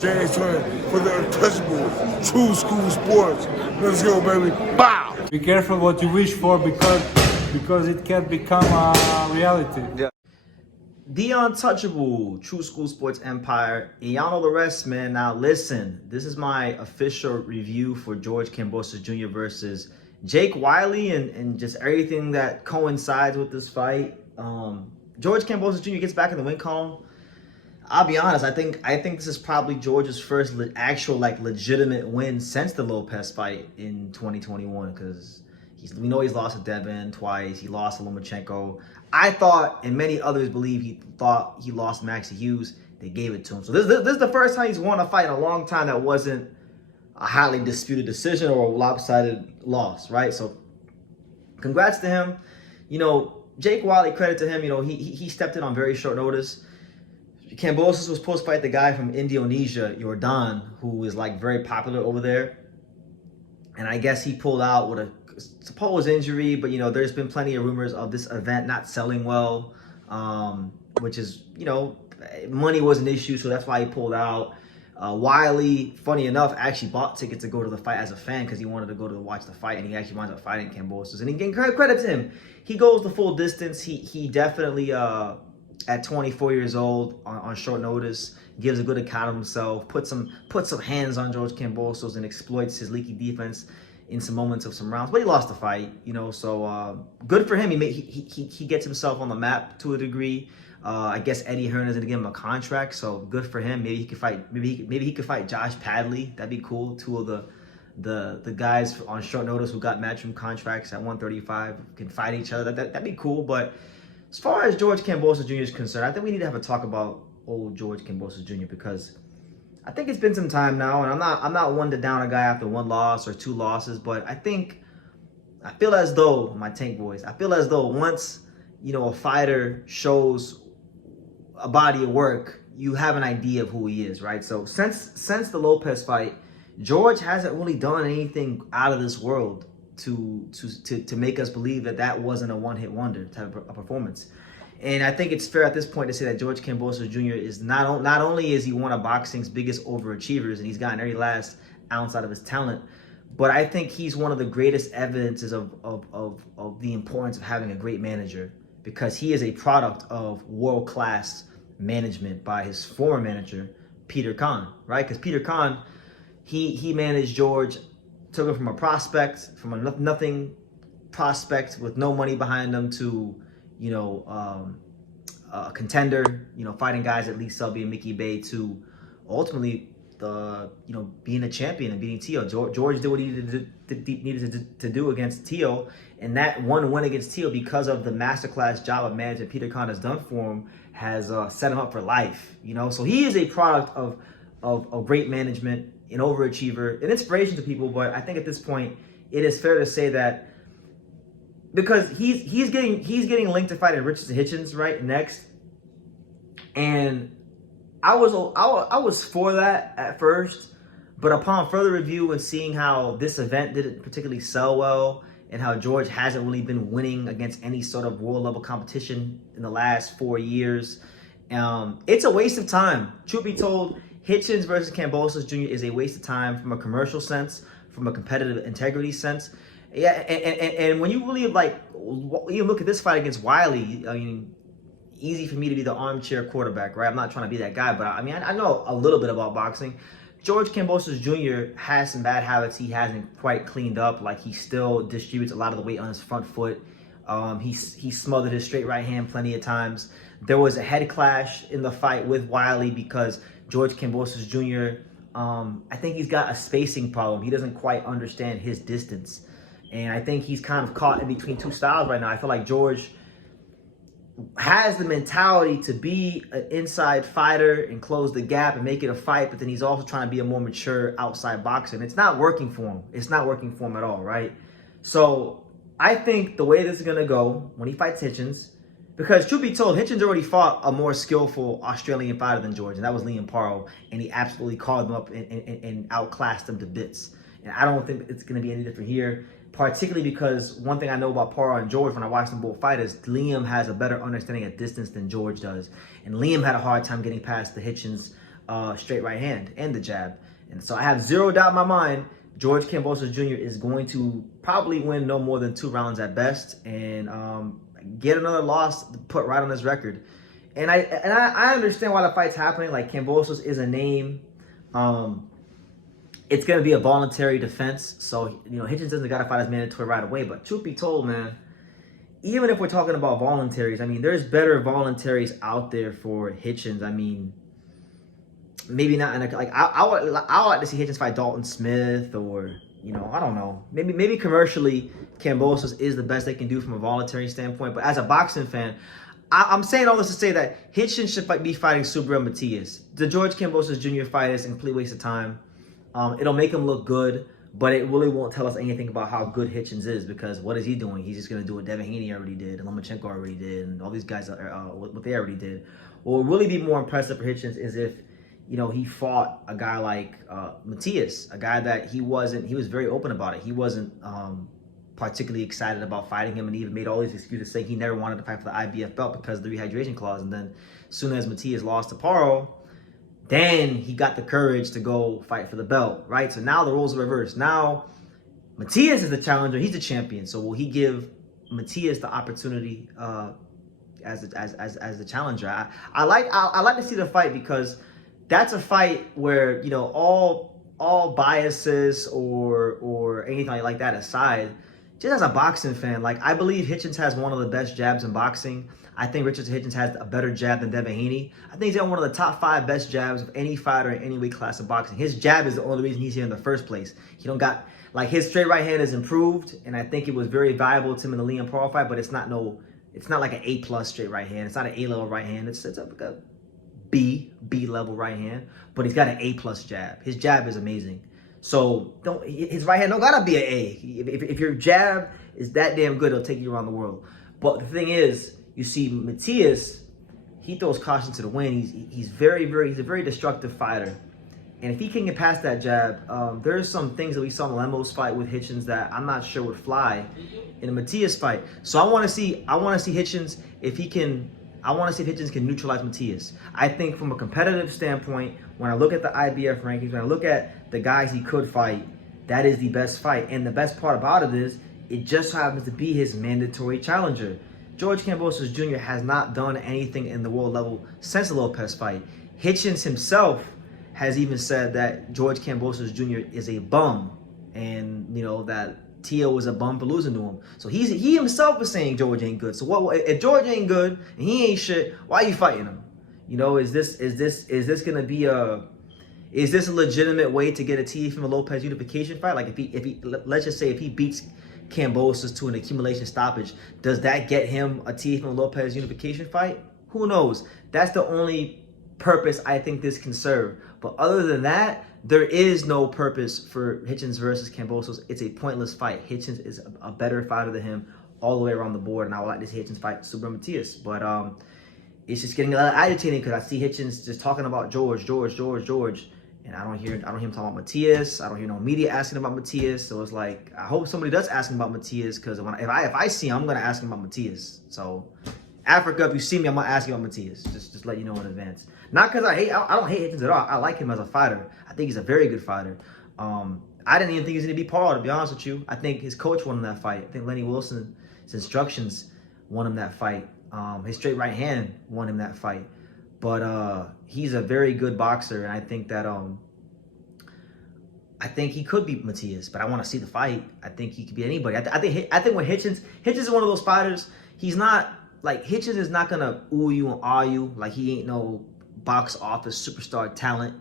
James Turner for the untouchable true school sports. Let's go, baby. Bow! Be careful what you wish for because it can become a reality. Yeah. The untouchable True School Sports Empire. And y'all know the rest, man. Now listen, this is my official review for George Kambsos Jr. versus Jake Wiley and just everything that coincides with this fight. George Kambsos Jr. gets back in the win column. I'll be honest, I think this is probably George's first actual legitimate win since the Lopez fight in 2021, because we know he's lost to Devin twice. He lost to Lomachenko. I thought, and many others believe, he thought he lost Maxie Hughes. They gave it to him. So this is the first time he's won a fight in a long time that wasn't a highly disputed decision or a lopsided loss, right? So congrats to him. You know, Jake Wiley, credit to him. You know, he stepped in on very short notice. Kambsos was supposed to fight the guy from Indonesia, Jordan, who is very popular over there. And I guess he pulled out with a supposed injury, but you know, there's been plenty of rumors of this event not selling well, which is, you know, money was an issue, so that's why he pulled out. Wiley, funny enough, actually bought tickets to go to the fight as a fan because he wanted to go to watch the fight, and he actually winds up fighting Kambsos. And again, credit to him. He goes the full distance. He definitely at 24 years old on short notice gives a good account of himself, puts some hands on George Kambsos and exploits his leaky defense in some moments of some rounds. But he lost the fight, you know, so good for him. He gets himself on the map to a degree. I guess Eddie Hearn is gonna give him a contract, so good for him. Maybe he could fight. Maybe he could fight Josh Padley. That'd be cool. Two of the guys on short notice who got matchroom contracts at 135 can fight each other. That'd be cool. But as far as George Kambsos Jr. is concerned, I think we need to have a talk about old George Kambsos Jr. because I think it's been some time now, and I'm not one to down a guy after one loss or two losses, but I feel as though, my Tank Boys, I feel as though once, you know, a fighter shows a body of work, you have an idea of who he is, right? So since the Lopez fight, George hasn't really done anything out of this world to make us believe that wasn't a one-hit wonder type of performance. And I think it's fair at this point to say that George Kambsos Jr. is not only is he one of boxing's biggest overachievers, and he's gotten every last ounce out of his talent, but I think he's one of the greatest evidences of the importance of having a great manager, because he is a product of world-class management by his former manager, Peter Kahn, right? Because Peter Kahn, he managed George, took him from a prospect, from a nothing prospect with no money behind him to, you know, a contender, you know, fighting guys at Lee Selby and Mickey Bay, to ultimately being a champion and beating Tio. George did what he needed to do against Tio, and that one win against Tio, because of the masterclass job of management Peter Kahn has done for him, has set him up for life. You know, so he is a product of great management, an overachiever, an inspiration to people. But I think at this point, it is fair to say that, because he's getting linked to fighting Richardson Hitchins right next, and I was for that at first, but upon further review and seeing how this event didn't particularly sell well, and how George hasn't really been winning against any sort of world level competition in the last 4 years, it's a waste of time. Truth be told, Hitchins versus Kambsos Jr. is a waste of time from a commercial sense, from a competitive integrity sense. Yeah, and when you really you look at this fight against Wiley, I mean, easy for me to be the armchair quarterback, right? I'm not trying to be that guy, but I mean, I know a little bit about boxing. George Kambsos Jr. has some bad habits he hasn't quite cleaned up. Like, he still distributes a lot of the weight on his front foot. He smothered his straight right hand plenty of times. There was a head clash in the fight with Wiley because George Kambsos Jr., I think he's got a spacing problem. He doesn't quite understand his distance. And I think he's kind of caught in between two styles right now. I feel like George has the mentality to be an inside fighter and close the gap and make it a fight, but then he's also trying to be a more mature outside boxer, and it's not working for him. It's not working for him at all, right? So I think the way this is going to go when he fights Hitchins, because truth be told, Hitchins already fought a more skillful Australian fighter than George, and that was Liam Paro, and he absolutely called him up and outclassed him to bits. And I don't think it's going to be any different here, particularly because one thing I know about Paro and George when I watch them both fight is Liam has a better understanding of distance than George does. And Liam had a hard time getting past the Hitchins straight right hand and the jab. And so I have zero doubt in my mind George Kambsos Jr. is going to probably win no more than 2 rounds at best and get another loss to put right on his record. And I understand why the fight's happening. Like, Kambsos is a name. It's going to be a voluntary defense. So, you know, Hitchins doesn't got to fight as mandatory right away. But truth be told, man, even if we're talking about voluntaries, I mean, there's better voluntaries out there for Hitchins. I mean, maybe not in a, like I would like to see Hitchins fight Dalton Smith, or, you know, I don't know. Maybe commercially, Kambsos is the best they can do from a voluntary standpoint. But as a boxing fan, I'm saying all this to say that Hitchins should be fighting Subriel Matias. The George Kambsos Jr. fight is a complete waste of time. It'll make him look good, but it really won't tell us anything about how good Hitchins is, because what is he doing? He's just going to do what Devin Haney already did, and Lomachenko already did, and all these guys, what they already did. What would really be more impressive for Hitchins is if, you know, he fought a guy like Matias, a guy that he was very open about it. He wasn't particularly excited about fighting him, and he even made all these excuses saying he never wanted to fight for the IBF belt because of the rehydration clause. And then as soon as Matias lost to Paro, then he got the courage to go fight for the belt, right? So now the roles are reversed. Now Matias is the challenger, he's the champion. So will he give Matias the opportunity as the challenger? I like to see the fight, because that's a fight where, you know, all biases or anything like that aside, just as a boxing fan, like, I believe Hitchins has one of the best jabs in boxing. I think Richardson Hitchins has a better jab than Devin Haney. I think he's got one of the top 5 best jabs of any fighter in any weight class of boxing. His jab is the only reason he's here in the first place. He don't got, like, his straight right hand is improved, and I think it was very valuable to him in the Liam Paro fight, but it's not like an A+ straight right hand. It's not an A-level right hand. It's like a B level right hand, but he's got an A+ jab. His jab is amazing. So his right hand don't gotta be an A. If your jab is that damn good, it'll take you around the world. But the thing is, you see Matias, he throws caution to the wind. He's a very destructive fighter. And if he can get past that jab, there's some things that we saw in the Lemos fight with Hitchins that I'm not sure would fly in a Matias fight. So I want to see Hitchins if he can. I want to see if Hitchins can neutralize Matias. I think from a competitive standpoint, when I look at the IBF rankings, when I look at the guys he could fight, that is the best fight. And the best part about it is, it just happens to be his mandatory challenger. George Kambsos Jr. has not done anything in the world level since the Lopez fight. Hitchins himself has even said that George Kambsos Jr. is a bum, and, you know, that Tio was a bum for losing to him. So he himself was saying George ain't good. So what if George ain't good and he ain't shit? Why are you fighting him? You know, is this gonna be a legitimate way to get a Teofimo Lopez unification fight? Like, if he let's just say if he beats Kambsos to an accumulation stoppage, does that get him a Teofimo Lopez unification fight? Who knows? That's the only purpose I think this can serve. But other than that, there is no purpose for Hitchins versus Kambsos. It's a pointless fight. Hitchins is a better fighter than him all the way around the board, and I would like to see Hitchins fight Subriel Matias. But it's just getting a little agitating, because I see Hitchins just talking about George, and I don't hear him talking about Matias. I don't hear no media asking about Matias. So it's like, I hope somebody does ask him about Matias, because if I see him, I'm gonna ask him about Matias. So Africa, if you see me, I'm gonna ask you about Matias. Just let you know in advance. Not because I don't hate Hitchins at all. I like him as a fighter. I think he's a very good fighter. I didn't even think he was gonna be Paul, to be honest with you. I think his coach won him that fight. I think Lenny Wilson's instructions won him that fight. His straight right hand won him that fight. But he's a very good boxer, and I think that I think he could beat Matias, but I want to see the fight. I think he could beat anybody. I think when Hitchins is one of those fighters. He's not like, Hitchins is not gonna ooh you and ah you, like he ain't no box office superstar talent,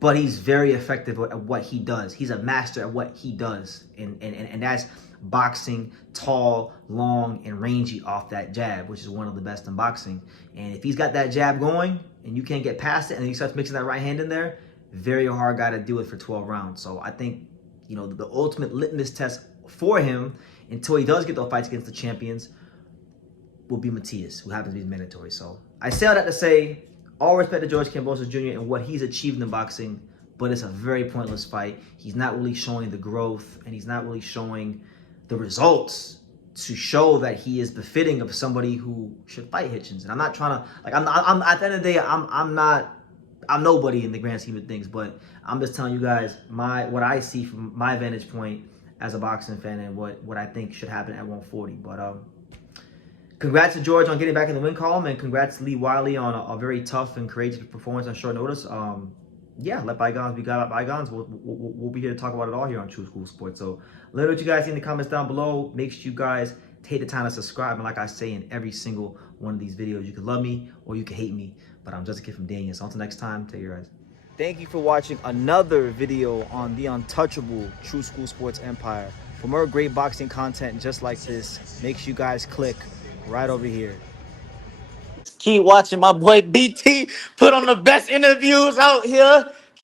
but he's very effective at what he does. He's a master at what he does, and that's boxing tall, long, and rangy off that jab, which is one of the best in boxing. And if he's got that jab going and you can't get past it, and he starts mixing that right hand in there, very hard guy to do it for 12 rounds. So I think, you know, the ultimate litmus test for him until he does get those fights against the champions will be Matias, who happens to be mandatory. So I say all that to say, all respect to George Kambsos Jr. and what he's achieved in boxing, but it's a very pointless fight. He's not really showing the growth, and he's not really showing the results to show that he is befitting of somebody who should fight Hitchins. And I'm not trying to, like, I'm at the end of the day, I'm I'm nobody in the grand scheme of things, but I'm just telling you guys what I see from my vantage point as a boxing fan and what I think should happen at 140. But congrats to George on getting back in the win column, and congrats to Lee Wiley on a very tough and courageous performance on short notice. Yeah, let bygones be bygones. We'll be here to talk about it all here on True School Sports. So let me know what you guys think in the comments down below. Make sure you guys take the time to subscribe. And like I say in every single one of these videos, you can love me or you can hate me, but I'm just a kid from Daniel. So until next time, take care, guys. Thank you for watching another video on the untouchable True School Sports Empire. For more great boxing content just like this, make sure you guys click right over here. Keep watching my boy BT put on the best interviews out here.